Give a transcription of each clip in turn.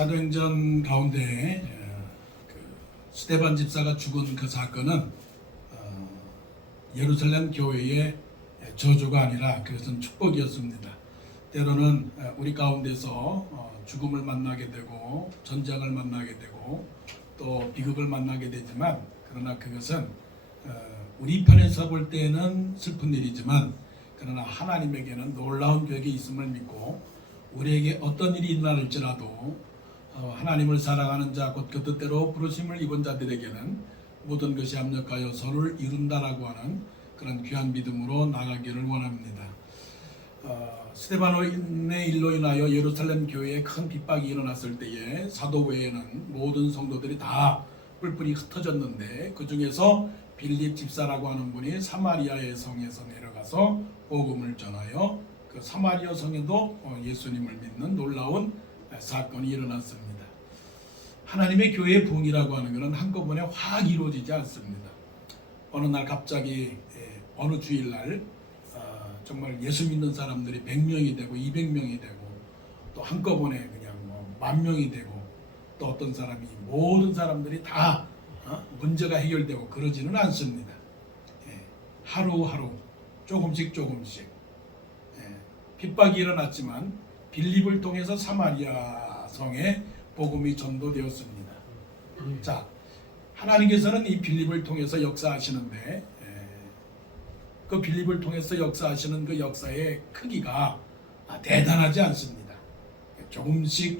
사도행전 가운데 스데반 집사가 죽은 그 사건은 예루살렘 교회의 저주가 아니라 그것은 축복이었습니다. 때로는 우리 가운데서 죽음을 만나게 되고 전쟁을 만나게 되고 또 비극을 만나게 되지만, 그러나 그것은 우리 편에서 볼 때는 슬픈 일이지만 그러나 하나님에게는 놀라운 계획이 있음을 믿고, 우리에게 어떤 일이 일어날지라도 하나님을 사랑하는 자 곧 그 뜻대로 부르심을 입은 자들에게는 모든 것이 합력하여 서로를 이룬다라고 하는 그런 귀한 믿음으로 나가기를 원합니다. 스데반의 일로 인하여 예루살렘 교회에 큰 핍박이 일어났을 때에 사도 외에는 모든 성도들이 다 뿔뿔이 흩어졌는데, 그 중에서 빌립 집사라고 하는 분이 사마리아의 성에서 내려가서 복음을 전하여 그 사마리아 성에도 예수님을 믿는 놀라운 사건이 일어났습니다. 하나님의 교회의 부흥이라고 하는 것은 한꺼번에 확 이루어지지 않습니다. 어느 날 갑자기 어느 주일날 정말 예수 믿는 사람들이 100명이 되고 200명이 되고 또 한꺼번에 그냥 10,000명이 되고, 또 어떤 사람이 모든 사람들이 다 문제가 해결되고 그러지는 않습니다. 하루하루 조금씩 핍박이 일어났지만 빌립을 통해서 사마리아 성에 복음이 전도되었습니다. 자, 하나님께서는 이 빌립을 통해서 역사하시는데 그 빌립을 통해서 역사하시는 그 역사의 크기가 대단하지 않습니다. 조금씩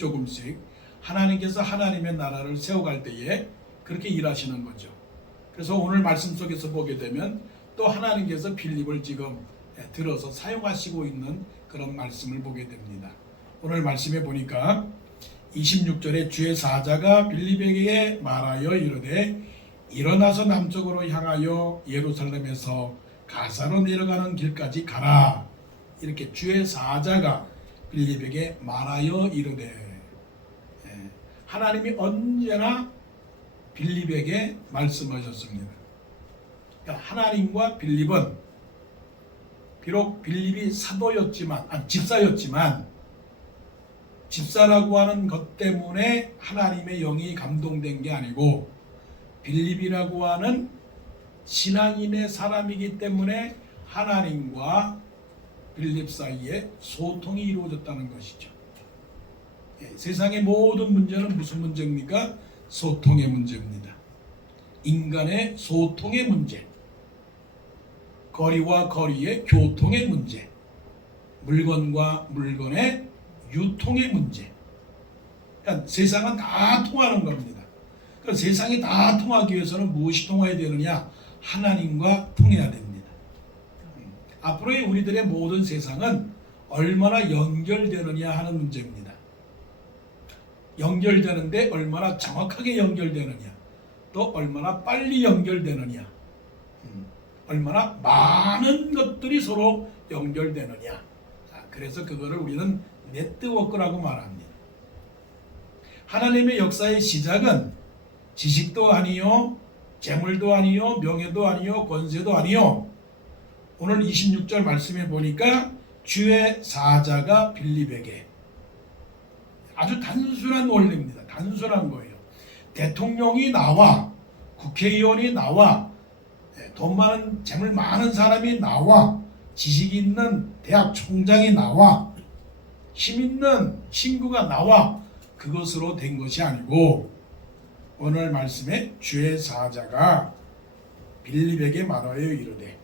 하나님께서 하나님의 나라를 세워갈 때에 그렇게 일하시는 거죠. 그래서 오늘 말씀 속에서 보게 되면 또 하나님께서 빌립을 지금 들어서 사용하시고 있는 그런 말씀을 보게 됩니다. 오늘 말씀에 보니까 26절에 주의 사자가 빌립에게 말하여 이르되 일어나서 남쪽으로 향하여 예루살렘에서 가사로 내려가는 길까지 가라. 이렇게 주의 사자가 빌립에게 말하여 이르되, 하나님이 언제나 빌립에게 말씀하셨습니다. 그러니까 하나님과 빌립은 비록 빌립이 집사였지만 집사라고 하는 것 때문에 하나님의 영이 감동된 게 아니고, 빌립이라고 하는 신앙인의 사람이기 때문에 하나님과 빌립 사이에 소통이 이루어졌다는 것이죠. 세상의 모든 문제는 무슨 문제입니까? 소통의 문제입니다. 인간의 소통의 문제, 거리와 거리의 교통의 문제, 물건과 물건의 유통의 문제. 그러니까 세상은 다 통하는 겁니다. 그러니까 세상이 다 통하기 위해서는 무엇이 통해야 되느냐? 하나님과 통해야 됩니다. 앞으로의 우리들의 모든 세상은 얼마나 연결되느냐 하는 문제입니다. 연결되는데 얼마나 정확하게 연결되느냐, 또 얼마나 빨리 연결되느냐, 얼마나 많은 것들이 서로 연결되느냐. 그래서 그거를 우리는 네트워크라고 말합니다. 하나님의 역사의 시작은 지식도 아니요, 재물도 아니요, 명예도 아니요, 권세도 아니요. 오늘 26절 말씀에 보니까 주의 사자가 빌립에게, 아주 단순한 원리입니다. 단순한 거예요. 대통령이 나와, 국회의원이 나와, 돈 많은, 재물 많은 사람이 나와, 지식 있는 대학 총장이 나와, 힘 있는 친구가 나와, 그것으로 된 것이 아니고, 오늘 말씀에 주의 사자가 빌립에게 말하여 이르되,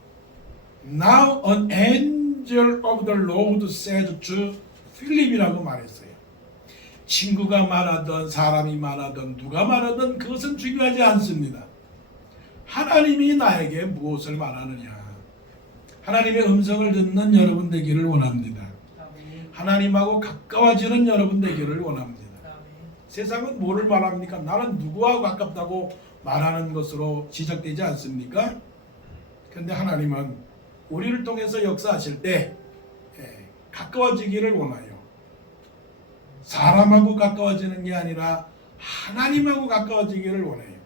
Now an angel of the Lord said to Philip이라고 말했어요. 친구가 말하든 사람이 말하든 누가 말하든 그것은 중요하지 않습니다. 하나님이 나에게 무엇을 말하느냐, 하나님의 음성을 듣는 여러분 되기를 원합니다. 하나님하고 가까워지는 여러분 되기를 원합니다. 세상은 뭐를 말합니까? 나는 누구하고 가깝다고 말하는 것으로 시작되지 않습니까? 그런데 하나님은 우리를 통해서 역사하실 때 가까워지기를 원해요. 사람하고 가까워지는 게 아니라 하나님하고 가까워지기를 원해요.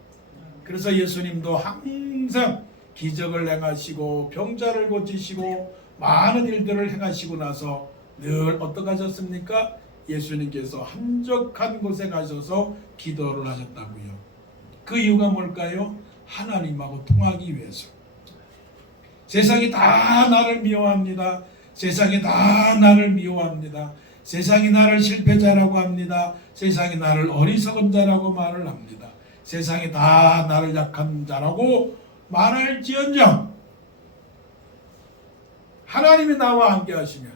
그래서 예수님도 항상 기적을 행하시고 병자를 고치시고 많은 일들을 행하시고 나서 늘 어떻게 하셨습니까? 예수님께서 한적한 곳에 가셔서 기도를 하셨다고요. 그 이유가 뭘까요? 하나님하고 통하기 위해서. 세상이 다 나를 미워합니다. 세상이 다 나를 미워합니다. 세상이 나를 실패자라고 합니다. 세상이 나를 어리석은 자라고 말을 합니다. 세상이 다 나를 약한 자라고 말할지언정 하나님이 나와 함께 하시면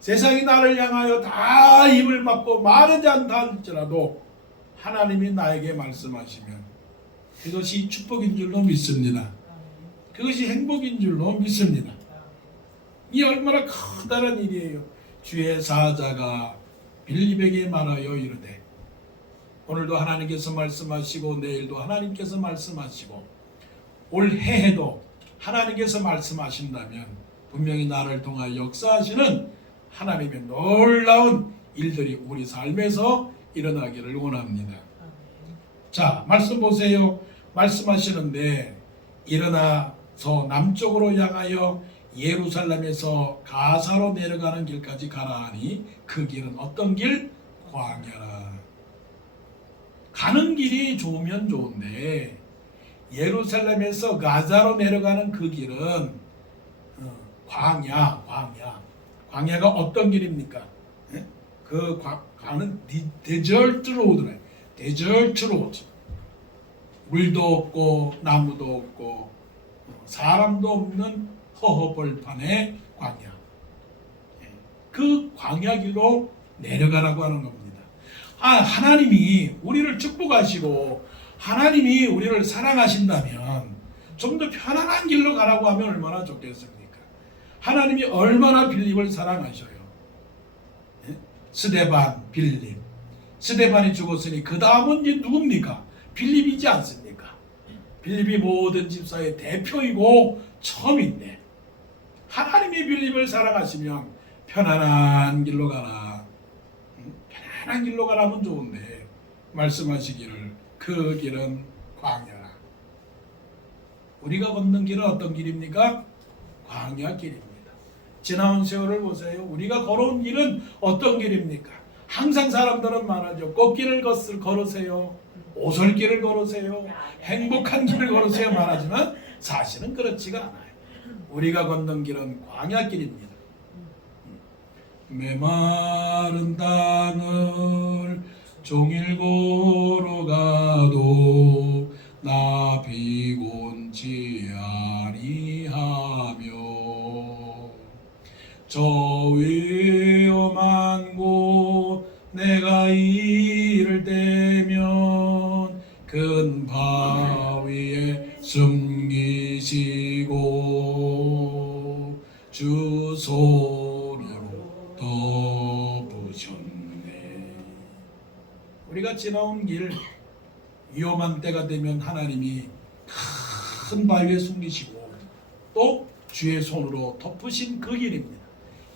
세상이 나를 향하여 다 입을 막고 말하지 않다 할지라도 하나님이 나에게 말씀하시면 그것이 축복인 줄로 믿습니다. 그것이 행복인 줄로 믿습니다. 이 얼마나 커다란 일이에요. 주의 사자가 빌립에게 말하여 이르되, 오늘도 하나님께서 말씀하시고 내일도 하나님께서 말씀하시고 올 해에도 하나님께서 말씀하신다면 분명히 나를 통하여 역사하시는 하나님의 놀라운 일들이 우리 삶에서 일어나기를 원합니다. 자, 말씀 보세요. 말씀하시는데 일어나서 남쪽으로 향하여 예루살렘에서 가사로 내려가는 길까지 가라 하니 그 길은 어떤 길? 광야라. 가는 길이 좋으면 좋은데 예루살렘에서 가사로 내려가는 그 길은 광야가 어떤 길입니까? 그 가는 데저트 로드래. 데저트 로드. 물도 없고 나무도 없고 사람도 없는 허허벌판의 광야. 그 광야 길로 내려가라고 하는 겁니다. 하나님이 우리를 축복하시고 하나님이 우리를 사랑하신다면 좀 더 편안한 길로 가라고 하면 얼마나 좋겠습니까? 하나님이 얼마나 빌립을 사랑하셔요. 스데반, 빌립. 스데반이 죽었으니 그 다음은 이제 누굽니까? 빌립이지 않습니까? 빌립이 모든 집사의 대표이고 처음인데 하나님이 빌립을 사랑하시면 편안한 길로 가라. 편안한 길로 가라면 좋은데 말씀하시기를 그 길은 광야라. 우리가 걷는 길은 어떤 길입니까? 광야 길입니다. 지나온 세월을 보세요. 우리가 걸어온 길은 어떤 길입니까? 항상 사람들은 말하죠. 꽃길을 걸으세요. 오솔길을 걸으세요. 행복한 길을 걸으세요 말하지만 사실은 그렇지가 않아요. 우리가 걷는 길은 광야길입니다. 메마른 땅을 종일 걸어가도 나 비곤치 아니하며 저 위험한 곳 내가 이를 때면 큰 바위에 숨기시고 주 손으로 덮으셨네. 우리가 지나온 길 위험한 때가 되면 하나님이 큰 바위에 숨기시고 또 주의 손으로 덮으신 그 길입니다.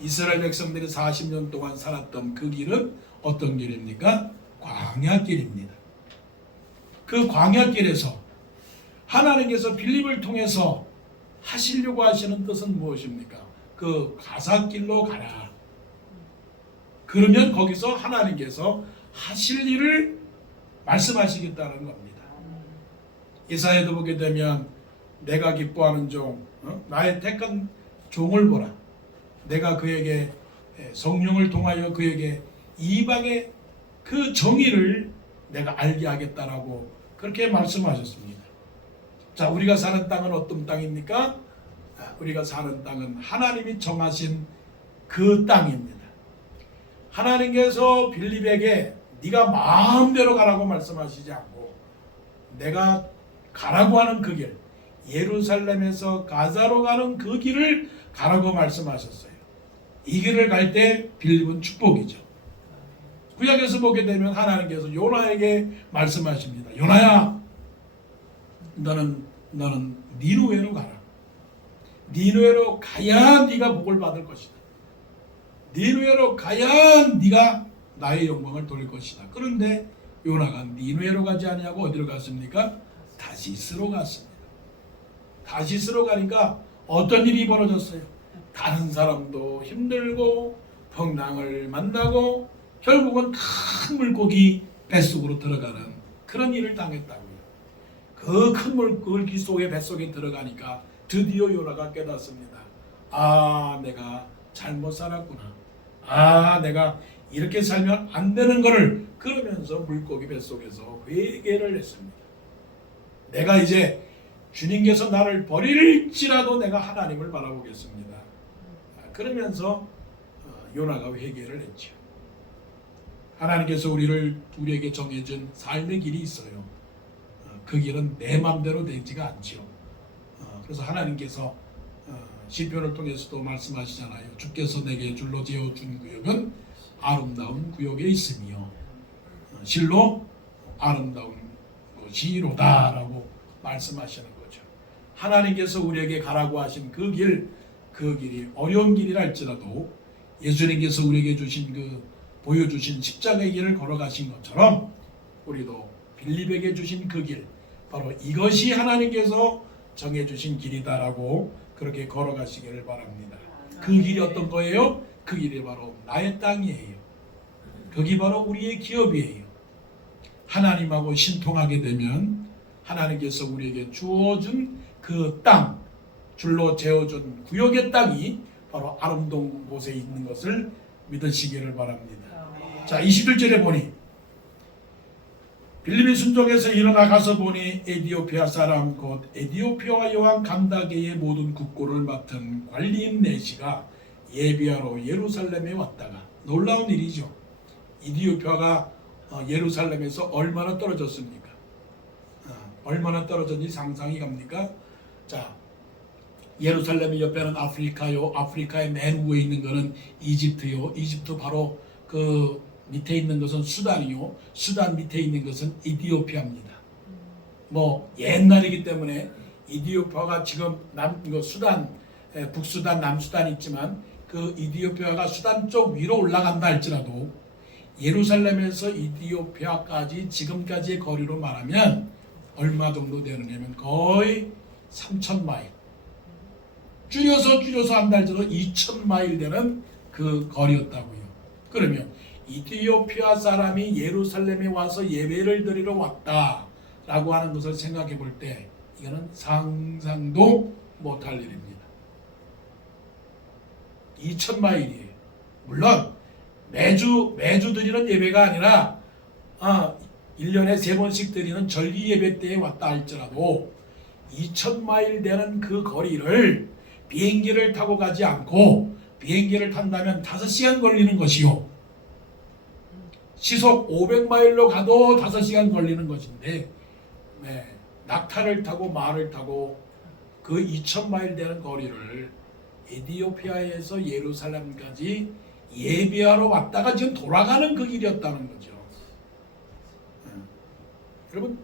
이스라엘 백성들이 40년 동안 살았던 그 길은 어떤 길입니까? 광야길입니다. 그 광야길에서 하나님께서 빌립을 통해서 하시려고 하시는 뜻은 무엇입니까? 그 가사길로 가라. 그러면 거기서 하나님께서 하실 일을 말씀하시겠다는 겁니다. 이사야도 보게 되면 내가 기뻐하는 종, 나의 택한 종을 보라. 내가 그에게 성령을 통하여 그에게 이방의 그 정의를 내가 알게 하겠다라고 그렇게 말씀하셨습니다. 자, 우리가 사는 땅은 어떤 땅입니까? 우리가 사는 땅은 하나님이 정하신 그 땅입니다. 하나님께서 빌립에게 네가 마음대로 가라고 말씀하시지 않고 내가 가라고 하는 그 길, 예루살렘에서 가사로 가는 그 길을 가라고 말씀하셨어요. 이 길을 갈 때 빌립은 축복이죠. 구약에서 보게 되면 하나님께서 요나에게 말씀하십니다. 요나야, 너는 니누웨로 가라. 니누웨로 가야 네가 복을 받을 것이다. 니누웨로 가야 네가 나의 영광을 돌릴 것이다. 그런데 요나가 니누웨로 가지 아니하고 어디로 갔습니까? 다시스로 갔습니다. 다시스로 가니까 어떤 일이 벌어졌어요? 다른 사람도 힘들고 풍랑을 만나고 결국은 큰 물고기 뱃속으로 들어가는 그런 일을 당했다고요. 그 큰 물고기 속에 뱃속에 들어가니까 드디어 요나가 깨닫습니다. 아, 내가 잘못 살았구나. 아, 내가 이렇게 살면 안 되는 것을 그러면서 물고기 뱃속에서 회개를 했습니다. 내가 이제 주님께서 나를 버릴지라도 내가 하나님을 바라보겠습니다. 그러면서 요나가 회개를 했죠. 하나님께서 우리에게 정해준 삶의 길이 있어요. 그 길은 내 마음대로 되지가 않죠. 그래서 하나님께서 시편을 통해서도 말씀하시잖아요. 주께서 내게 줄로 지어준 구역은 아름다운 구역에 있으며 실로 아름다운 것이로다 라고 말씀하시는 거죠. 하나님께서 우리에게 가라고 하신 그 길이 어려운 길이라 할지라도 예수님께서 우리에게 주신 보여주신 십자가의 길을 걸어가신 것처럼 우리도 빌립에게 주신 그 길, 바로 이것이 하나님께서 정해주신 길이다라고 그렇게 걸어가시기를 바랍니다. 그 길이 어떤 거예요? 그 길이 바로 나의 땅이에요. 그게 바로 우리의 기업이에요. 하나님하고 신통하게 되면 하나님께서 우리에게 주어준 그 땅, 줄로 재어준 구역의 땅이 바로 아름다운 곳에 있는 것을 믿으시기를 바랍니다. 자, 21절에 보니 빌립이 순종해서 일어나 가서 보니 에디오피아 사람 곧 에디오피아와 여왕 간다게의 모든 국고를 맡은 관리인 네시가 예비하러 예루살렘에 왔다가, 놀라운 일이죠. 에디오피아가 예루살렘에서 얼마나 떨어졌습니까? 얼마나 떨어졌는지 상상이 갑니까? 자, 예루살렘 옆에는 아프리카요. 아프리카의 맨 위에 있는 것은 이집트요. 이집트 바로 그 밑에 있는 것은 수단이요. 수단 밑에 있는 것은 이디오피아입니다. 뭐 옛날이기 때문에 이디오피아가 지금 수단, 북수단, 남수단 있지만 그 이디오피아가 수단 쪽 위로 올라간다 할지라도 예루살렘에서 이디오피아까지 지금까지의 거리로 말하면 얼마 정도 되느냐면 거의 3,000마일. 줄여서 한다 할지라도 2,000마일 되는 그 거리였다고요. 그러면 이디오피아 사람이 예루살렘에 와서 예배를 드리러 왔다라고 하는 것을 생각해 볼 때 이거는 상상도 못할 일입니다. 2,000마일이에요. 물론 매주 드리는 예배가 아니라 1년에 3번씩 드리는 절기 예배 때에 왔다 할지라도 2,000마일 되는 그 거리를 비행기를 타고 가지 않고, 비행기를 탄다면 5시간 걸리는 것이요, 시속 500마일로 가도 5시간 걸리는 것인데, 낙타를 타고 말을 타고 그 2,000마일 되는 거리를 에디오피아에서 예루살렘까지 예배하러 왔다가 지금 돌아가는 그 길이었다는 거죠. 여러분,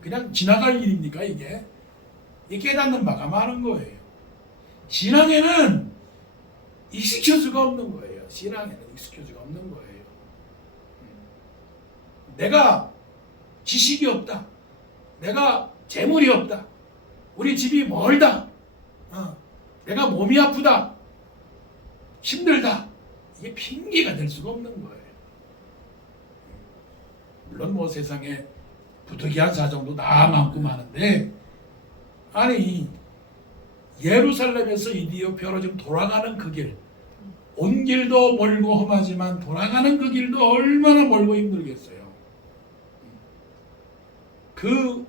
그냥 지나갈 일입니까 이게? 이 깨닫는 바가 많은 거예요. 신앙에는 익숙할 수가 없는 거예요. 신앙에는 익숙할 수가 없는 거예요. 내가 지식이 없다. 내가 재물이 없다. 우리 집이 멀다. 내가 몸이 아프다. 힘들다. 이게 핑계가 될 수가 없는 거예요. 물론 뭐 세상에 부득이한 사정도 다 많고 많은데, 아니 예루살렘에서 이디오피아로 지금 돌아가는 그 길, 온 길도 멀고 험하지만 돌아가는 그 길도 얼마나 멀고 힘들겠어요. 그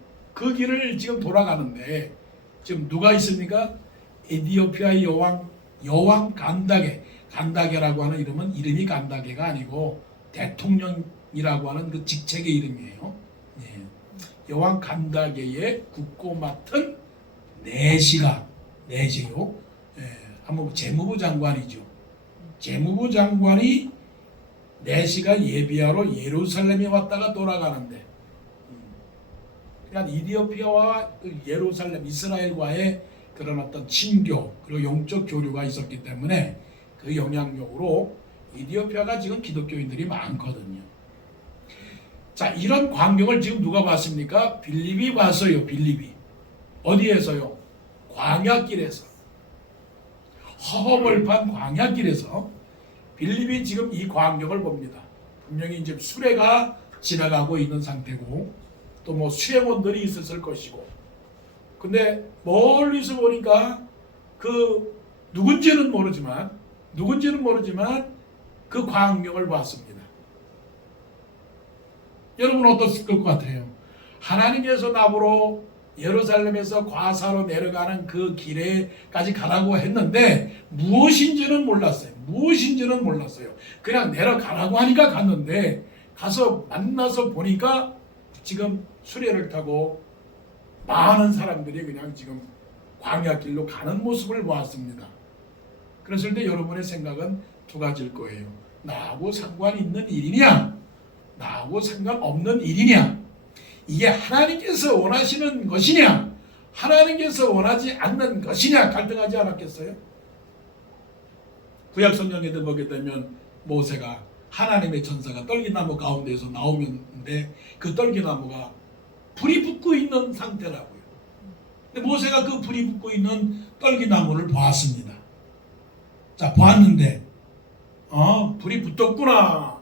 길을 지금 돌아가는데 지금 누가 있습니까? 에디오피아의 여왕 간다게라고 하는 이름은 이름이 간다게가 아니고 대통령이라고 하는 그 직책의 이름이에요. 여왕 간다게의 국고 맡은 내시요. 한번 재무부 장관이죠. 재무부 장관이 내시가 예비하러 예루살렘에 왔다가 돌아가는데, 그러니까 이디오피아와 예루살렘 이스라엘과의 그런 어떤 친교 그리고 영적 교류가 있었기 때문에 그 영향력으로 이디오피아가 지금 기독교인들이 많거든요. 자, 이런 광경을 지금 누가 봤습니까? 빌립이 봤어요. 빌립이. 어디에서요? 광야길에서. 허허벌판 광야길에서 빌립이 지금 이 광경을 봅니다. 분명히 이제 수레가 지나가고 있는 상태고 또 뭐 수행원들이 있었을 것이고, 근데 멀리서 보니까 그 누군지는 모르지만 그 광경을 봤습니다. 여러분 어떻을 것 같아요? 하나님께서 나보러 예루살렘에서 과사로 내려가는 그 길에까지 가라고 했는데 무엇인지는 몰랐어요. 그냥 내려가라고 하니까 갔는데, 가서 만나서 보니까 지금 수레를 타고 많은 사람들이 그냥 지금 광야길로 가는 모습을 보았습니다. 그랬을 때 여러분의 생각은 두 가지일 거예요. 나하고 상관 있는 일이냐, 나하고 상관없는 일이냐, 이게 하나님께서 원하시는 것이냐, 하나님께서 원하지 않는 것이냐, 갈등하지 않았겠어요? 구약 성경에도 보게 되면 모세가 하나님의 천사가 떨기나무 가운데에서 나오는데 그 떨기나무가 불이 붙고 있는 상태라고요. 근데 모세가 그 불이 붙고 있는 떨기나무를 보았습니다. 자, 보았는데 불이 붙었구나,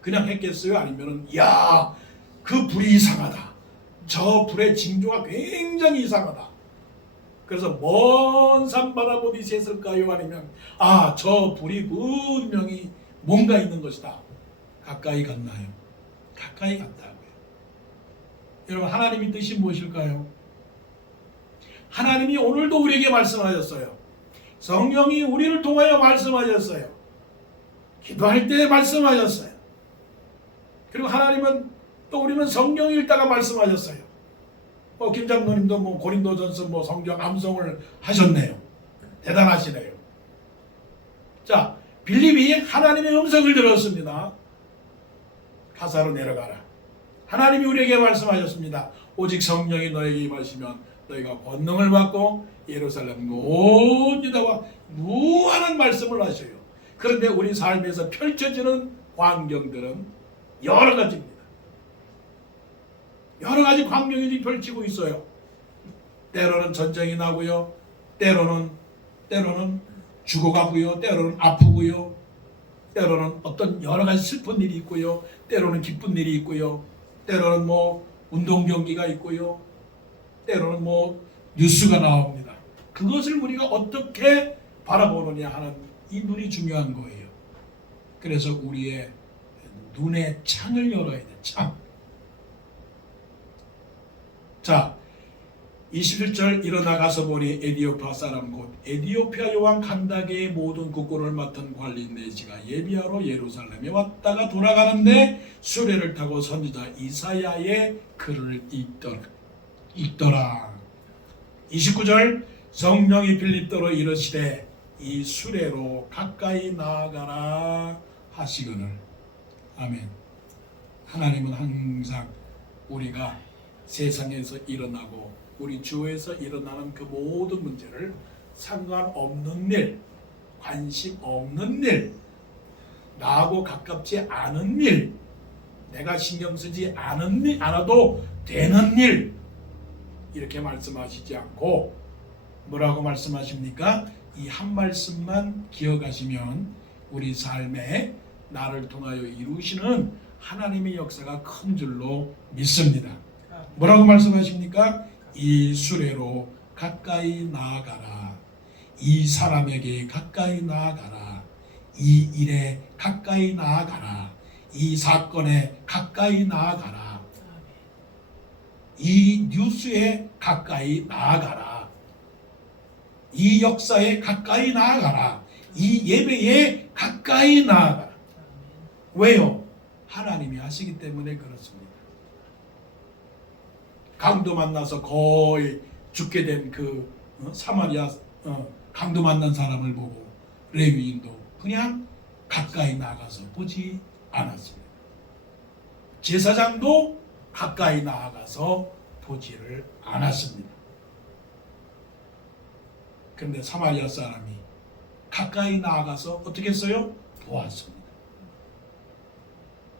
그냥 했겠어요? 아니면은 야, 그 불이 이상하다, 저 불의 징조가 굉장히 이상하다, 그래서 먼 산 바라보듯이 했을까요? 아니면 저 불이 분명히 뭔가 있는 것이다, 가까이 갔나요? 가까이 갔다고요. 여러분, 하나님의 뜻이 무엇일까요? 하나님이 오늘도 우리에게 말씀하셨어요. 성령이 우리를 통하여 말씀하셨어요. 기도할 때 말씀하셨어요. 그리고 하나님은 또 우리는 성경 읽다가 말씀하셨어요. 김 장로님도 고린도전서 성경 암송을 하셨네요. 대단하시네요. 자, 빌립이 하나님의 음성을 들었습니다. 가사로 내려가라. 하나님이 우리에게 말씀하셨습니다. 오직 성령이 너에게 임하시면 너희가 권능을 받고 예루살렘 온 유다와 무한한 말씀을 하셔요. 그런데 우리 삶에서 펼쳐지는 광경들은 여러 가지입니다. 여러 가지 광경이 펼치고 있어요. 때로는 전쟁이 나고요, 때로는 죽어가고요, 때로는 아프고요, 때로는 어떤 여러 가지 슬픈 일이 있고요, 때로는 기쁜 일이 있고요, 때로는 운동 경기가 있고요, 때로는 뉴스가 나옵니다. 그것을 우리가 어떻게 바라보느냐 하는 이 눈이 중요한 거예요. 그래서 우리의 눈의 창을 열어야 돼. 창. 자, 21절 일어나 가서 보니 에디오피아 사람 곧 에디오피아 여왕 칸다게의 모든 국고를 맡은 관리인 네지가 예비하러 예루살렘에 왔다가 돌아가는데 수레를 타고 선지자 이사야의 글을 읽더라. 29절 성령이 빌립더러 이르시되 이 수레로 가까이 나아가라 하시거늘. 아멘. 하나님은 항상 우리가 세상에서 일어나고 우리 주위에서 일어나는 그 모든 문제를 상관없는 일, 관심 없는 일, 나하고 가깝지 않은 일, 내가 신경 쓰지 않아도 되는 일, 이렇게 말씀하시지 않고 뭐라고 말씀하십니까? 이 한 말씀만 기억하시면 우리 삶에 나를 통하여 이루시는 하나님의 역사가 큰 줄로 믿습니다. 뭐라고 말씀하십니까? 이 수레로 가까이 나아가라. 이 사람에게 가까이 나아가라. 이 일에 가까이 나아가라. 이 사건에 가까이 나아가라. 이 뉴스에 가까이 나아가라. 이 역사에 가까이 나아가라. 이 예배에 가까이 나아가라. 왜요? 하나님이 하시기 때문에 그렇습니다. 강도 만나서 거의 죽게 된 그 사마리아 강도 만난 사람을 보고 레위인도 그냥 가까이 나가서 보지 않았습니다. 제사장도 가까이 나아가서 보지를 않았습니다. 그런데 사마리아 사람이 가까이 나아가서 어떻게 했어요? 보았습니다.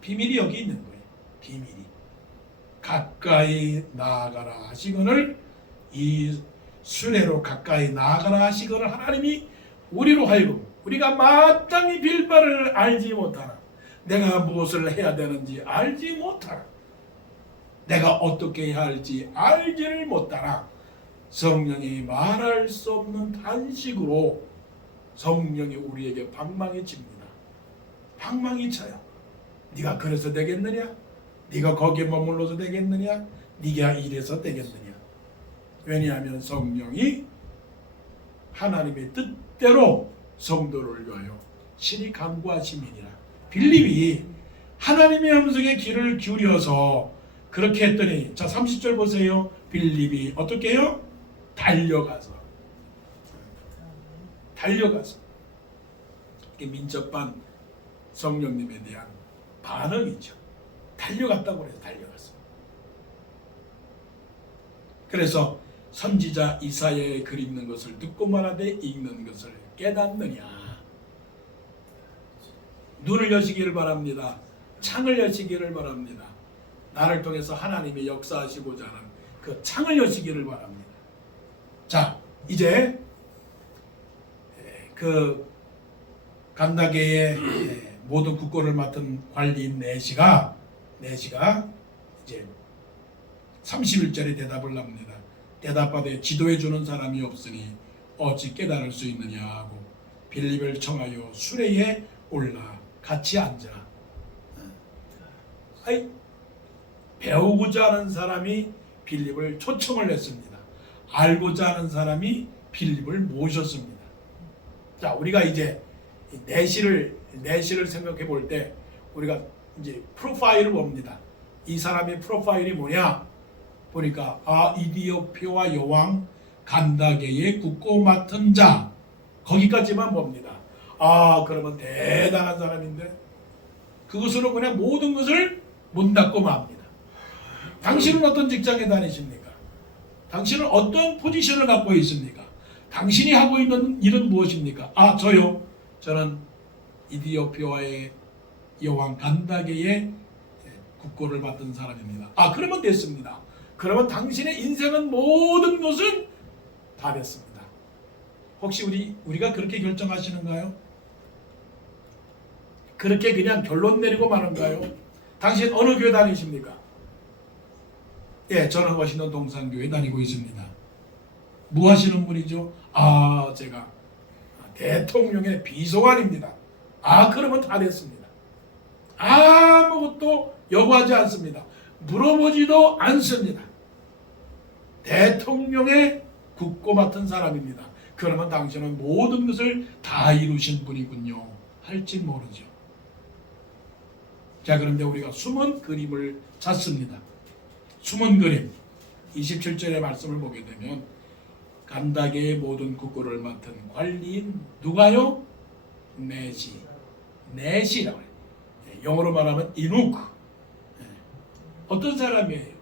비밀이 여기 있는 거예요. 비밀이. 가까이 나아가라 하시거늘, 이 수레로 가까이 나아가라 하시거늘 하나님이 우리로 하여금 우리가 마땅히 빌 바를 알지 못하나, 내가 무엇을 해야 되는지 알지 못하나, 내가 어떻게 해야 할지 알지를 못하나, 성령이 말할 수 없는 탄식으로 성령이 우리에게 방망이 칩니다. 방망이 쳐요. 네가 그래서 되겠느냐? 네가 거기에 머물러서 되겠느냐? 네가 이래서 되겠느냐? 왜냐하면 성령이 하나님의 뜻대로 성도를 위하여 신이 간구하심이니라. 빌립이 하나님의 음성에 귀를 기울여서 그렇게 했더니, 자 30절 보세요. 빌립이 어떻게 해요? 달려가서 이게 민첩한 성령님에 대한 반응이죠. 달려갔다고 해서 달려갔어. 그래서 선지자 이사야의 글 읽는 것을 듣고 말하되 읽는 것을 깨닫느냐. 눈을 여시기를 바랍니다. 창을 여시기를 바랍니다. 나를 통해서 하나님이 역사하시고자 하는 그 창을 여시기를 바랍니다. 자, 이제 그 간다게의 모든 국고를 맡은 관리인 내시가 이제 31절에 대답을 합니다. 대답하되 지도해 주는 사람이 없으니 어찌 깨달을 수 있느냐 하고 빌립을 청하여 수레에 올라 같이 앉아. 배우고자 하는 사람이 빌립을 초청을 했습니다. 알고자 하는 사람이 빌립을 모셨습니다. 자, 우리가 이제 내시를 생각해 볼 때 우리가 이제 프로파일을 봅니다. 이 사람의 프로파일이 뭐냐? 보니까 이디오피아 여왕 간다게의 국고 맡은 자, 거기까지만 봅니다. 그러면 대단한 사람인데 그것으로 그냥 모든 것을 문 닫고 맙니다. 당신은 어떤 직장에 다니십니까? 당신은 어떤 포지션을 갖고 있습니까? 당신이 하고 있는 일은 무엇입니까? 저요. 저는 이디오피아의 여왕 간다게의 국고를 맡은 사람입니다. 그러면 됐습니다. 그러면 당신의 인생은 모든 것은 다 됐습니다. 혹시 우리가 그렇게 결정하시는가요? 그렇게 그냥 결론 내리고 마는가요? 당신 어느 교회 다니십니까? 저는 워싱턴 동산교회 다니고 있습니다. 뭐 하시는 분이죠? 제가 대통령의 비서관입니다. 그러면 다 됐습니다. 아무것도 요구하지 않습니다. 물어보지도 않습니다. 대통령의 국고 맡은 사람입니다. 그러면 당신은 모든 것을 다 이루신 분이군요. 할지 모르죠. 자, 그런데 우리가 숨은 그림을 찾습니다. 숨은 그림 27절의 말씀을 보게 되면 간다게의 모든 국고를 맡은 관리인 누가요? 내시라고 해요. 영어로 말하면 이누크. 어떤 사람이에요?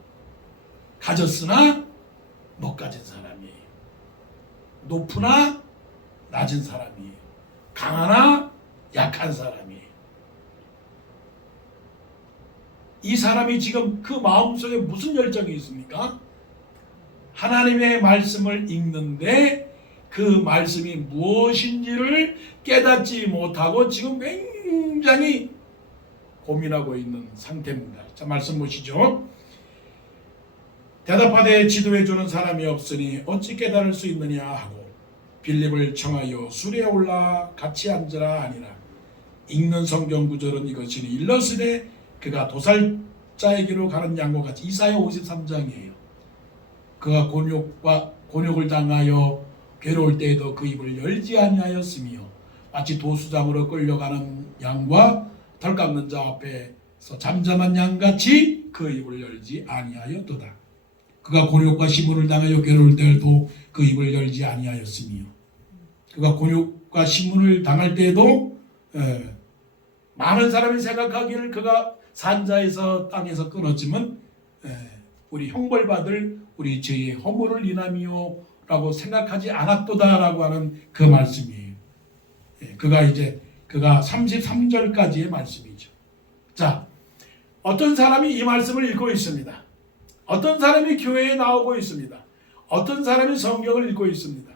가졌으나 못 가진 사람이에요. 높으나 낮은 사람이에요. 강하나 약한 사람이에요. 이 사람이 지금 그 마음속에 무슨 열정이 있습니까? 하나님의 말씀을 읽는데 그 말씀이 무엇인지를 깨닫지 못하고 지금 굉장히 고민하고 있는 상태입니다. 자, 말씀 보시죠. 대답하되 지도해 주는 사람이 없으니 어찌 깨달을 수 있느냐 하고 빌립을 청하여 수레에 올라 같이 앉으라 하니라. 읽는 성경 구절은 이것이니 일러스되 그가 도살자에게로 가는 양과 같이. 이사야 53장이에요. 그가 곤욕을 당하여 괴로울 때에도 그 입을 열지 아니하였으며 마치 도수장으로 끌려가는 양과 덜 깎는 자 앞에서 잠잠한 양같이 그 입을 열지 아니하였도다. 그가 곤욕과 시문을 당하여 괴로울 때에도 그 입을 열지 아니하였으며 그가 곤욕과 시문을 당할 때에도 많은 사람이 생각하기를 그가 산자에서 땅에서 끊었지만 우리 형벌받을 우리 죄의 허물을 인함이요 라고 생각하지 않았도다라고 하는 그 말씀이에요. 그가 33절까지의 말씀이죠. 자, 어떤 사람이 이 말씀을 읽고 있습니다. 어떤 사람이 교회에 나오고 있습니다. 어떤 사람이 성경을 읽고 있습니다.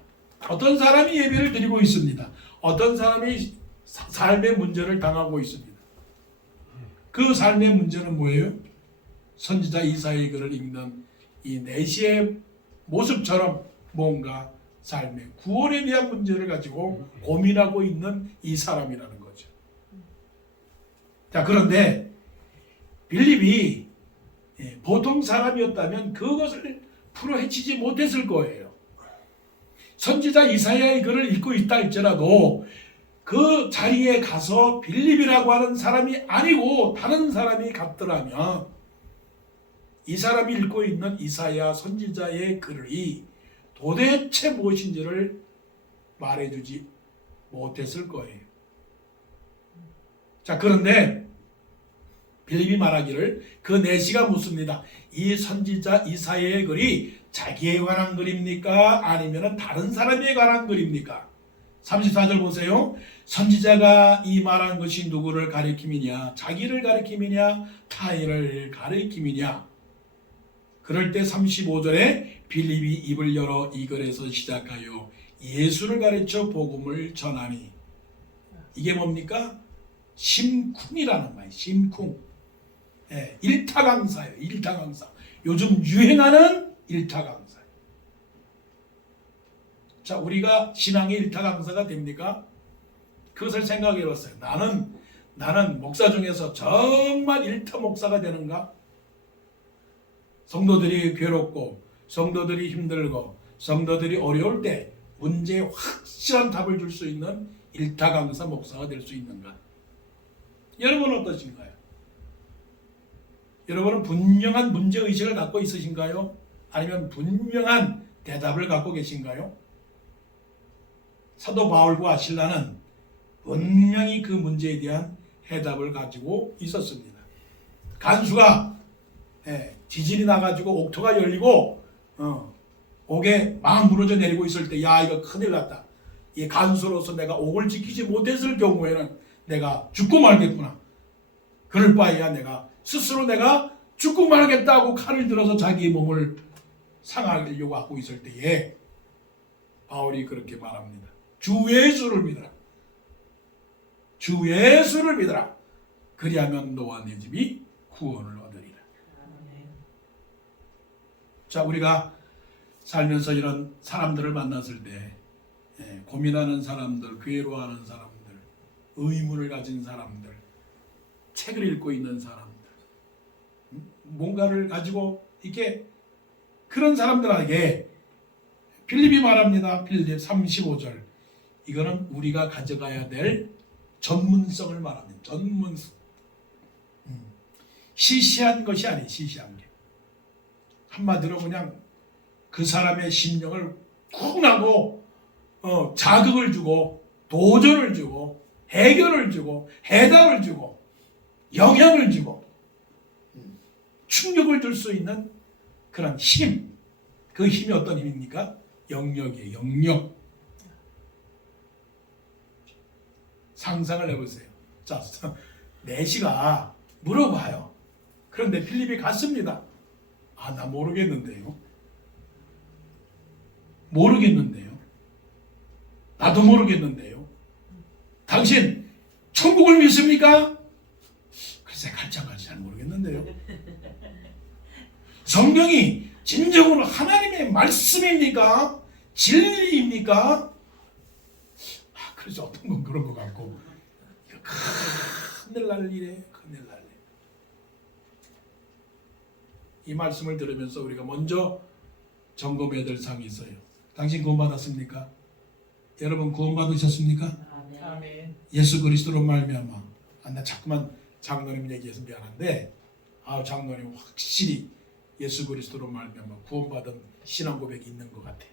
어떤 사람이 예배를 드리고 있습니다. 어떤 사람이 삶의 문제를 당하고 있습니다. 그 삶의 문제는 뭐예요? 선지자 이사야의 글을 읽는 이 내시의 모습처럼 뭔가 삶의 구원에 대한 문제를 가지고 고민하고 있는 이 사람이라는 거죠. 자, 그런데 빌립이 보통 사람이었다면 그것을 풀어헤치지 못했을 거예요. 선지자 이사야의 글을 읽고 있다 할지라도 그 자리에 가서 빌립이라고 하는 사람이 아니고 다른 사람이 갔더라면 이 사람이 읽고 있는 이사야 선지자의 글이 도대체 무엇인지를 말해주지 못했을 거예요. 자, 그런데 빌립이 말하기를 그 내시가 묻습니다. 이 선지자 이사야의 글이 자기에 관한 글입니까? 아니면 다른 사람에 관한 글입니까? 34절 보세요. 선지자가 이 말한 것이 누구를 가리킴이냐? 자기를 가리킴이냐? 타인을 가리킴이냐? 그럴 때 35절에 빌립이 입을 열어 이 글에서 시작하여 예수를 가르쳐 복음을 전하니. 이게 뭡니까? 심쿵이라는 말이에요. 심쿵. 일타 강사예요. 일타 강사. 요즘 유행하는 일타 강사. 자, 우리가 신앙의 일타 강사가 됩니까? 그것을 생각해 봤어요. 나는 목사 중에서 정말 일타 목사가 되는가? 성도들이 괴롭고 성도들이 힘들고 성도들이 어려울 때 문제에 확실한 답을 줄 수 있는 일타 강사 목사가 될 수 있는가? 여러분은 어떠신가요? 여러분은 분명한 문제의식을 갖고 있으신가요? 아니면 분명한 대답을 갖고 계신가요? 사도 바울과 실라는 분명히 그 문제에 대한 해답을 가지고 있었습니다. 간수가 지진이 나가지고 옥토가 열리고 옥에 막 무너져 내리고 있을 때, 야, 이거 큰일 났다. 이 간수로서 내가 옥을 지키지 못했을 경우에는 내가 죽고 말겠구나. 그럴 바에야 내가 스스로 내가 죽고 말겠다고 칼을 들어서 자기 몸을 상하려고 하고 있을 때에 바울이 그렇게 말합니다. 주 예수를 믿어라. 주 예수를 믿어라. 그리하면 너와 네 집이 구원을 얻으리라. 자, 우리가 살면서 이런 사람들을 만났을 때 고민하는 사람들, 괴로워하는 사람들, 의문을 가진 사람들, 책을 읽고 있는 사람들, 뭔가를 가지고 이렇게 그런 사람들에게 빌립이 말합니다. 빌립 35절. 이거는 우리가 가져가야 될 전문성을 말합니다. 전문성. 시시한 것이 아니에요. 시시한 게. 한마디로 그냥 그 사람의 심령을 쿵하고 자극을 주고 도전을 주고 해결을 주고 해답을 주고 영향을 주고 충격을 줄 수 있는 그런 힘. 그 힘이 어떤 힘입니까? 영역이에요. 영역. 상상을 해보세요. 자, 내시가 물어봐요. 그런데 필립이 갔습니다. 아, 나 모르겠는데요. 모르겠는데요. 나도 모르겠는데요. 당신 천국을 믿습니까? 글쎄, 갈짝같이 잘 모르겠는데요. 성경이 진정으로 하나님의 말씀입니까? 진리입니까? 그래서 어떤 건 그런 것 같고, 큰일 날 일에 큰일 날 일. 이 말씀을 들으면서 우리가 먼저 점검해야 될 사항이 있어요. 당신 구원받았습니까? 여러분 구원받으셨습니까? 아멘. 예수 그리스도로 말미암아. 나 자꾸만 장로님 얘기해서 미안한데, 장로님 확실히 예수 그리스도로 말미암아 구원받은 신앙 고백이 있는 것 같아.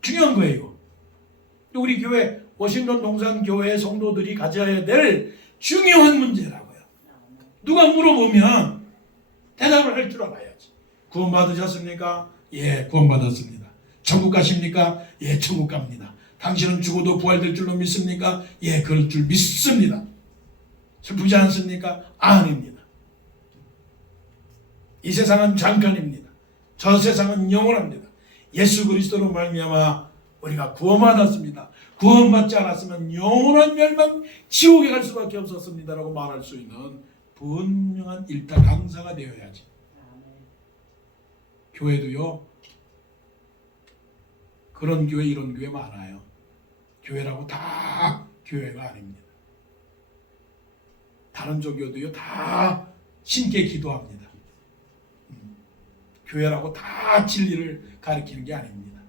중요한 거예요. 우리 교회 워싱턴 동산교회 성도들이 가져야 될 중요한 문제라고요. 누가 물어보면 대답을 할 줄 알아야지. 구원받으셨습니까? 예, 구원받았습니다. 천국 가십니까? 예, 천국 갑니다. 당신은 죽어도 부활될 줄로 믿습니까? 예, 그럴 줄 믿습니다. 슬프지 않습니까? 아닙니다. 이 세상은 잠깐입니다. 저 세상은 영원합니다. 예수 그리스도로 말미암아 우리가 구원받았습니다. 구원받지 않았으면 영원한 멸망 지옥에 갈 수밖에 없었습니다라고 말할 수 있는 분명한 일타 강사가 되어야지. 교회도요, 그런 교회 이런 교회 많아요. 교회라고 다 교회가 아닙니다. 다른 종교도요 다 신께 기도합니다. 교회라고 다 진리를 가르치는 게 아닙니다.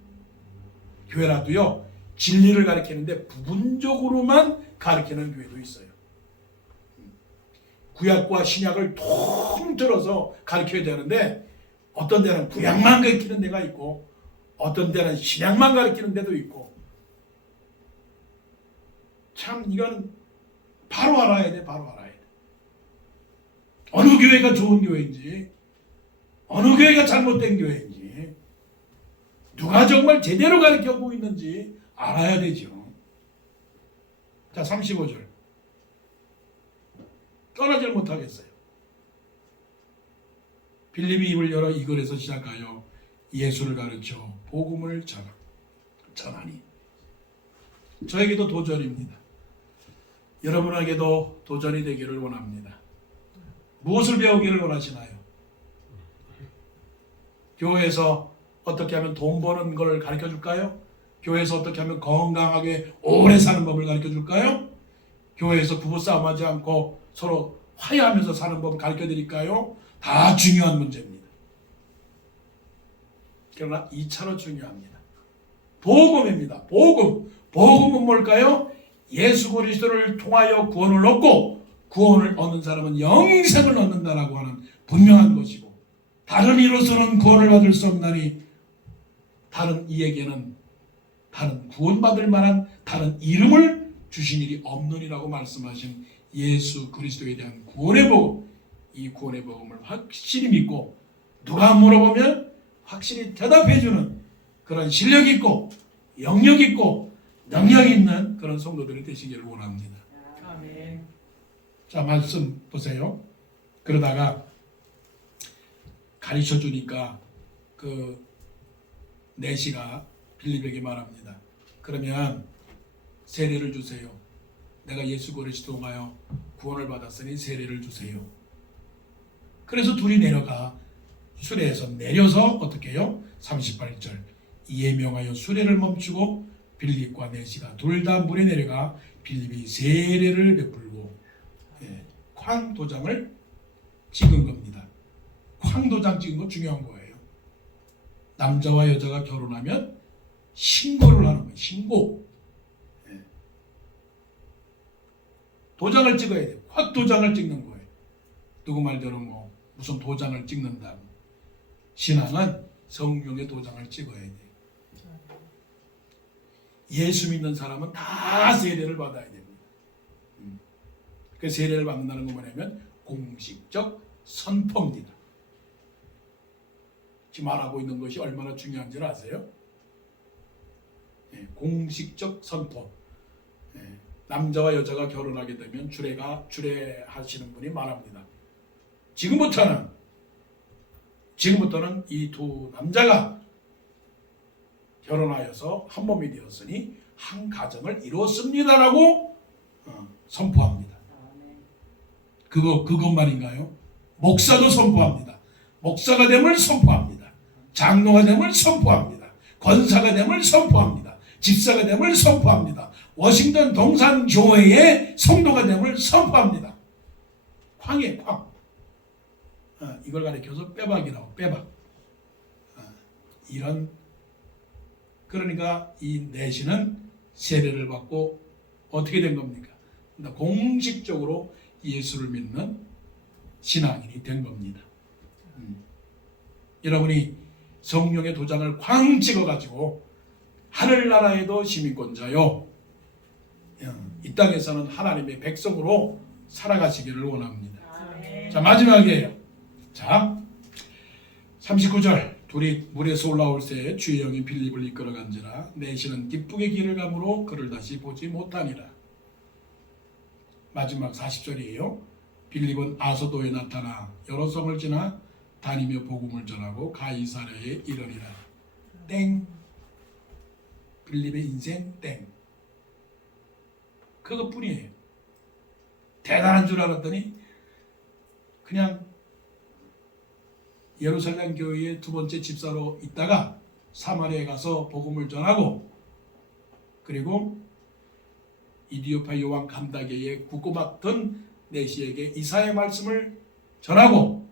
교회라도요 진리를 가르치는데 부분적으로만 가르치는 교회도 있어요. 구약과 신약을 통틀어서 가르쳐야 되는데 어떤 데는 구약만 가르치는 데가 있고 어떤 데는 신약만 가르치는 데도 있고, 참 이건 바로 알아야 돼. 바로 알아야 돼. 어느 교회가 좋은 교회인지 어느 교회가 잘못된 교회인지 누가 정말 제대로 가르쳐보고 있는지 알아야 되죠. 자, 35절 떠나질 못하겠어요. 빌립이 입을 열어 이 글에서 시작하여 예수를 가르쳐 복음을 전하니. 저에게도 도전입니다. 여러분에게도 도전이 되기를 원합니다. 무엇을 배우기를 원하시나요? 교회에서 어떻게 하면 돈 버는 걸 가르쳐 줄까요? 교회에서 어떻게 하면 건강하게 오래 사는 법을 가르쳐 줄까요? 교회에서 부부싸움하지 않고 서로 화해하면서 사는 법을 가르쳐 드릴까요? 다 중요한 문제입니다. 그러나 2차로 중요합니다. 복음입니다. 복음은 뭘까요? 예수 그리스도를 통하여 구원을 얻고 구원을 얻는 사람은 영생을 얻는다라고 하는 분명한 것이고, 다른 이로서는 구원을 받을 수 없나니 다른 이에게는 다른 구원받을 만한 다른 이름을 주신 일이 없느니라고 말씀하신 예수 그리스도에 대한 구원의 복음, 이 구원의 복음을 확실히 믿고 누가 물어보면 확실히 대답해주는 그런 실력 있고 영역 있고 능력 있는 그런 성도들이 되시기를 원합니다. 아멘. 자, 말씀 보세요. 그러다가 가르쳐 주니까 그 내시가 빌립에게 말합니다. 그러면 세례를 주세요. 내가 예수 그리스도 통하여 구원을 받았으니 세례를 주세요. 그래서 둘이 내려가 수레에서 내려서 어떻게 해요? 38절 이에 명하여 수레를 멈추고 빌립과 내시가 둘 다 물에 내려가 빌립이 세례를 베풀고 쾅도장을 찍은 겁니다. 쾅도장 찍은 거 중요한 거예요. 남자와 여자가 결혼하면 신고를 하는 거예요. 신고. 도장을 찍어야 돼요. 확도장을 찍는 거예요. 누구 말대로 뭐 무슨 도장을 찍는다. 신앙은 성령의 도장을 찍어야 돼요. 예수 믿는 사람은 다 세례를 받아야 됩니다. 그 세례를 받는다는 건 뭐냐면 공식적 선포입니다. 지금 말하고 있는 것이 얼마나 중요한지 아세요? 공식적 선포. 남자와 여자가 결혼하게 되면 주례하시는 분이 말합니다. 지금부터는 이 두 남자가 결혼하여서 한 몸이 되었으니 한 가정을 이루었습니다라고 선포합니다. 그것만인가요? 목사도 선포합니다. 목사가 됨을 선포합니다. 장로가 됨을 선포합니다. 권사가 됨을 선포합니다. 집사가 됨을 선포합니다. 워싱턴 동산교회의 성도가 됨을 선포합니다. 쾅이에요, 쾅. 이걸 가리켜서 빼박이라고, 빼박. 그러니까 이 내시는 세례를 받고 어떻게 된 겁니까? 공식적으로 예수를 믿는 신앙인이 된 겁니다. 여러분이 성령의 도장을 쾅 찍어가지고 하늘나라에도 시민권자요, 이 땅에서는 하나님의 백성으로 살아가시기를 원합니다. 아멘. 자, 마지막이에요. 자, 39절 둘이 물에서 올라올 새 주의 영이 빌립을 이끌어간지라 내시는 기쁘게 길을 가므로 그를 다시 보지 못하니라. 마지막 40절이에요. 빌립은 아소도에 나타나 여러 성을 지나 다니며 복음을 전하고 가이사랴에 이르니라. 땡. 빌립의 인생 땡. 그것뿐이에요. 대단한 줄 알았더니 그냥 예루살렘 교회의 두 번째 집사로 있다가 사마리아에 가서 복음을 전하고, 그리고 이디오파 요한 감다계의 국고 맡은 내시에게 이사의 말씀을 전하고,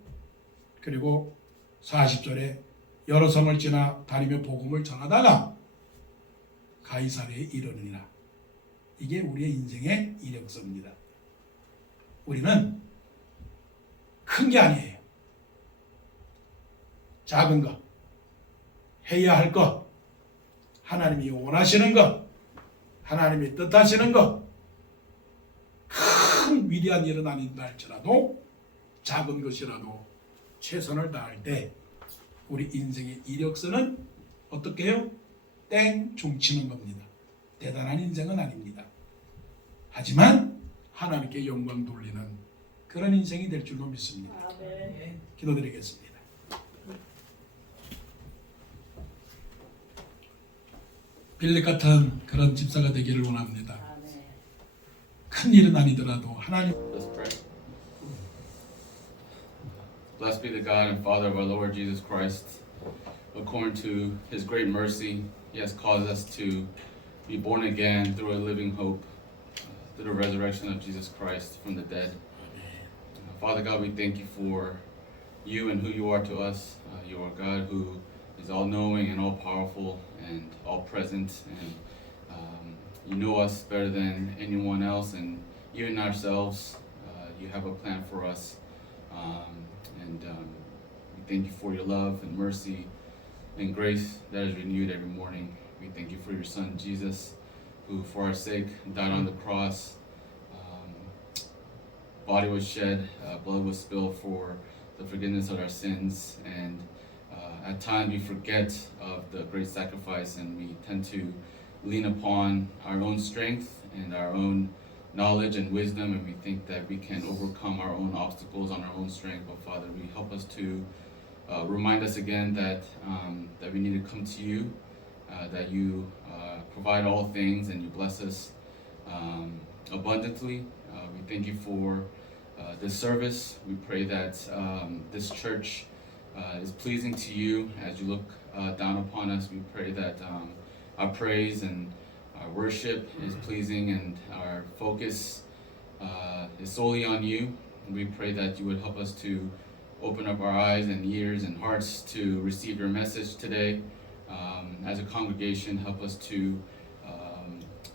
그리고 40절에 여러 성을 지나 다니며 복음을 전하다가 가이사랴에 이르느니라. 이게 우리의 인생의 이력서입니다. 우리는 큰 게 아니에요. 작은 것, 해야 할 것, 하나님이 원하시는 것, 하나님이 뜻하시는 것, 큰 위대한 일은 아닌다 할지라도 작은 것이라도 최선을 다할 때 우리 인생의 이력서는 어떻게 해요? 땡 중치는 겁니다. 대단한 인생은 아닙니다. 하지만 하나님께 영광 돌리는 그런 인생이 될 줄로 믿습니다. 기도드리겠습니다. 빌립 같은 그런 집사가 되기를 원합니다. 큰 일은 아니더라도 하나님. Let's pray. Blessed be the God and Father of our Lord Jesus Christ. According to His great mercy, He has caused us to be born again through a living hope, through the resurrection of Jesus Christ from the dead. Father God, we thank you for you and who you are to us. You are God who is all-knowing and all-powerful and all-present, and you know us better than anyone else, and even ourselves. You have a plan for us, and we thank you for your love and mercy and grace that is renewed every morning. We thank you for your Son Jesus, who for our sake died on the cross. Body was shed, blood was spilled for the forgiveness of our sins, and at times we forget of the great sacrifice, and we tend to lean upon our own strength and our own knowledge and wisdom, and we think that we can overcome our own obstacles on our own strength. But Father, we help us to remind us again that that we need to come to you, that you provide all things and you bless us abundantly. We thank you for this service. We pray that this church is pleasing to you as you look down upon us. We pray that our praise and our worship is pleasing, and our focus is solely on you. And we pray that you would help us to open up our eyes and ears and hearts to receive your message today. As a congregation, help us to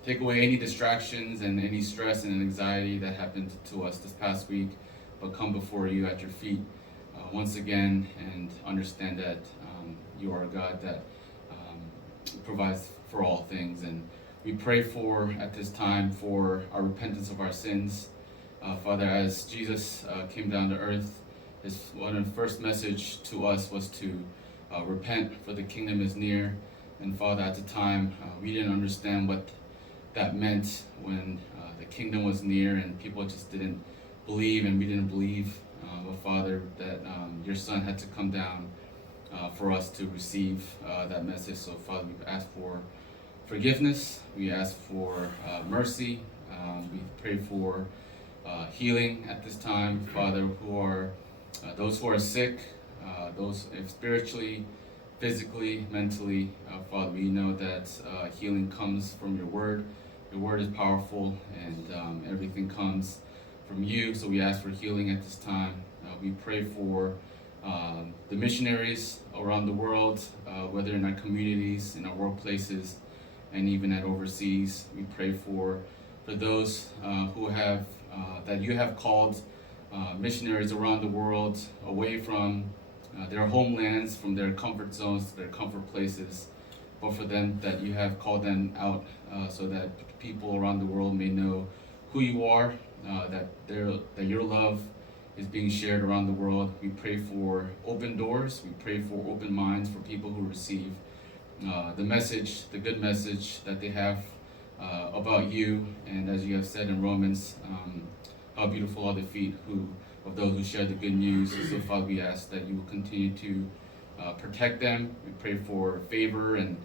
take away any distractions and any stress and anxiety that happened to us this past week, but come before you at your feet once again and understand that you are a God that provides for all things. And we pray for, at this time, for our repentance of our sins. Father, as Jesus came down to earth, one of the first message to us was to repent, for the kingdom is near. And Father, at the time, we didn't understand what that meant when the kingdom was near and people just didn't believe, and we didn't believe, but Father, that your Son had to come down for us to receive that message. So Father, we ask for forgiveness, we ask for mercy, we pray for healing at this time, Father, who are those who are sick, those spiritually, physically, mentally. Father, we know that healing comes from your word. Your word is powerful, and everything comes from you. So we ask for healing at this time. We pray for the missionaries around the world, whether in our communities, in our workplaces, and even at overseas. We pray for those who have that you have called missionaries around the world, away from their homelands, from their comfort zones, their comfort places, but for them that you have called them out so that people around the world may know who you are, that your love is being shared around the world. We pray for open doors. We pray for open minds for people who receive the message, the good message that they have about you. And as you have said in Romans, how beautiful are the feet of those who share the good news. So Father, we ask that you will continue to protect them. We pray for favor and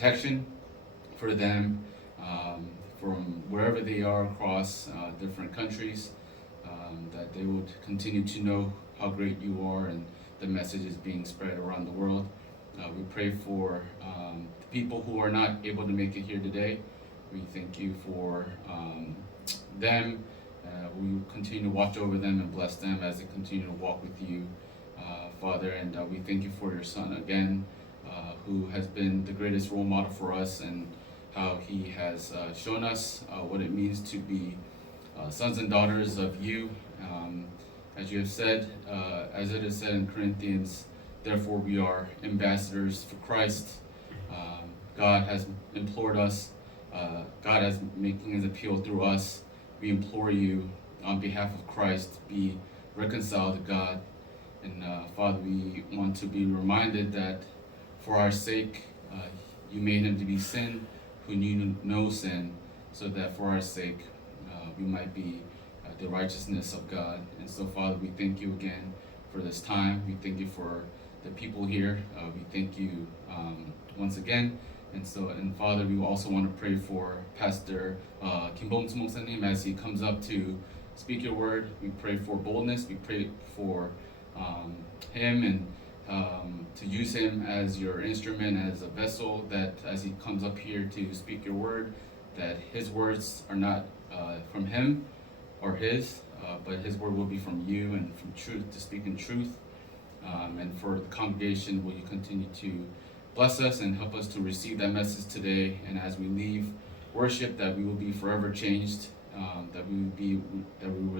protection for them from wherever they are across different countries, that they would continue to know how great you are and the message is being spread around the world. We pray for the people who are not able to make it here today. We thank you for them. We continue to watch over them and bless them as they continue to walk with you, Father. And we thank you for your Son again, who has been the greatest role model for us, and how he has shown us what it means to be sons and daughters of you. As you have said, as it is said in Corinthians, therefore we are ambassadors for Christ. God has implored us. God is making his appeal through us. We implore you on behalf of Christ, be reconciled to God. And Father, we want to be reminded that for our sake, you made him to be sin who knew no sin, so that for our sake, we might be the righteousness of God. And so, Father, we thank you again for this time. We thank you for the people here. We thank you once again. And Father, we also want to pray for Pastor Kim Bong-su Moksa님 as he comes up to speak your word. We pray for boldness. We pray for him and to use him as your instrument, as a vessel, that as he comes up here to speak your word, that his words are not from him or his, but his word will be from you and from truth, to speak in truth. And for the congregation, will you continue to bless us and help us to receive that message today, and as we leave worship, that we will be forever changed, that we will